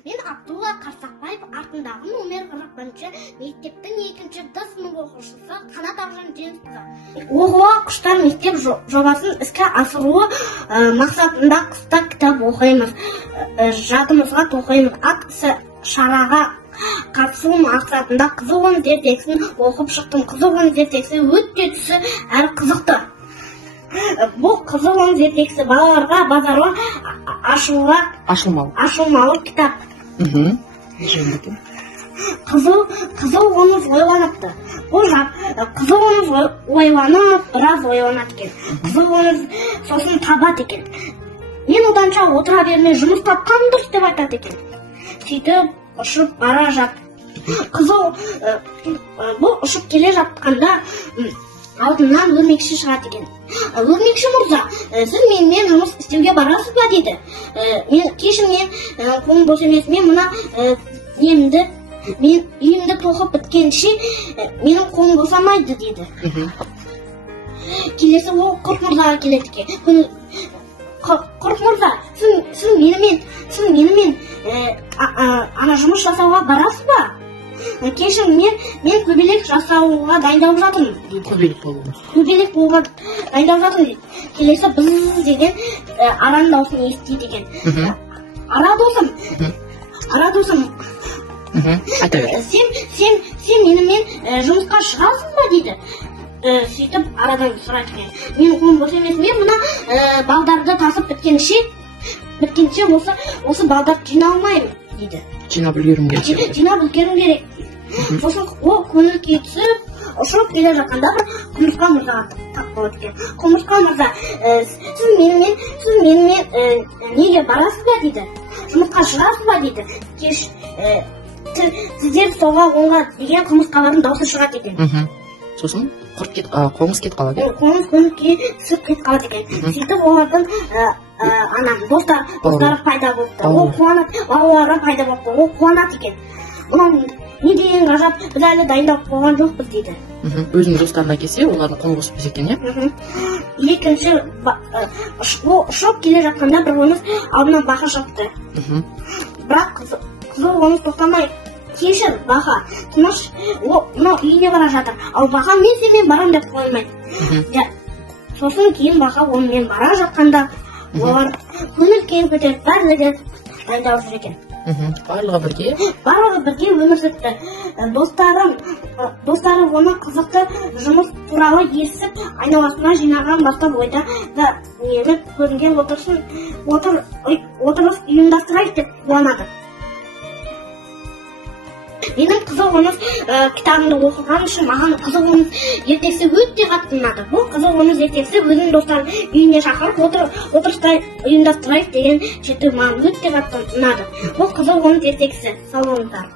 Мен Абдулла Қарсақбаев артындағы номер 40-шы мектептің 2-ші Д сынып оқушысы Қанат Ақжан Жеңісқызы. Оқуға құштар мектеп жобасын іске асыру мақсатында қыста кітап оқимыз, жадымызға тоқимыз. Акция шараға қатысу мақсатында Қызыл он ертегісін оқып шықтым. Қызыл он ертегісі өте түсі әрі қызықты. Бұл Қызыл он ертегісі балаларға базарға ашылмалы кітап. Қызыл оңыз ойланыпты. Қызыл оңыз ойланып, біраз ойланады екен. Қызыл оңыз сосын табады екен. Мен оданша отыра бермей жұмыс тапқан дұрыс деп айтады екен. Сөйтіп ұшып бара жатты. Қызыл бұл ұшып келе жатқанда алдынан өрмекші шығады екен. Өрмекші мырза, сіз менімен жұмыс істеуге барасыз ба дейді. Кешір, мен қолым бос емес, мен мына үйімді тоқып біткенше менің қолым босамайды дейді. Келесі ол Құрт мырзаға келеді екен. Құрт мырза, сіз менімен ана жұмыс жасауға барасыз ба? Кешір, мен көбелек жасауға дайындалып жатырмын дейді. Көбелек болуға дайындалып жатырмын дейді. Келесі біз деген араның дауысын естиді екен. Ара досым, сен менімен жұмысқа шығасың ба дейді. Сөйтіп арадан сұрайды екен. Мен қолым бос емес, мен мына балдарды тасып біткенше осы балдарды жиналмаймын дейді. Жинап үлгерім керек. Сосын ол көңіл күй түсіп, ұшып келе жатқанда бір құмырсқа мырзаға тап болады екен. Құмырсқа мырза, сіз менімен неге барасыз ба дейді. Жұмысқа шығасыз ба дейді. Сіздер соға оңға деген құмырсқалардың дауысы шығады екен. Сосын қолыңыз кетіп қалады. Қолыңыз көңіл күйі түсіп кетіп қалады екен. Сөйтіп олардың достары пайда болыпты. Ол қуанады, балалары пайда болыпты. Ол қуанады екен. Бұның не деген ғажап, біз әлі дайындалып болған жоқпыз дейді. Өзінің достарына келсе, олардың қолы бос емес екен, иә? Екінші, ұшып келе жатқанда бір оңыз алдынан бақа шықты. Бірақ қызыл оңыз тоқтамай, кешір бақа, тыныш, мынау үйіне бара жатыр. Ал бақа мен сенімен барам деп қоймайды. Сосын кейін бақа онымен бара жатқанда, олар көңіл күйін көтеріп барлығы дайындалып жүр екен. Барлығы бірге өмір сүрді. Достары оны қызықты жұмыс туралы естіп, айналасына жинаған бастап ойда да нені көрінген отырыс ұйымдастырайық деп қуанады. Менің Қызыл оңыз кітабымды оқыған үшін маған Қызыл оңыз ертегісі өте қатты ұнады. Бұл Қызыл оңыз ертегісі өзінің достарын үйіне шақырып отырыстай ұйымдастырайық деген шеті маған өте қатты ұнады. Бұл Қызыл оңыз ертегісі. Сау болыңыздар.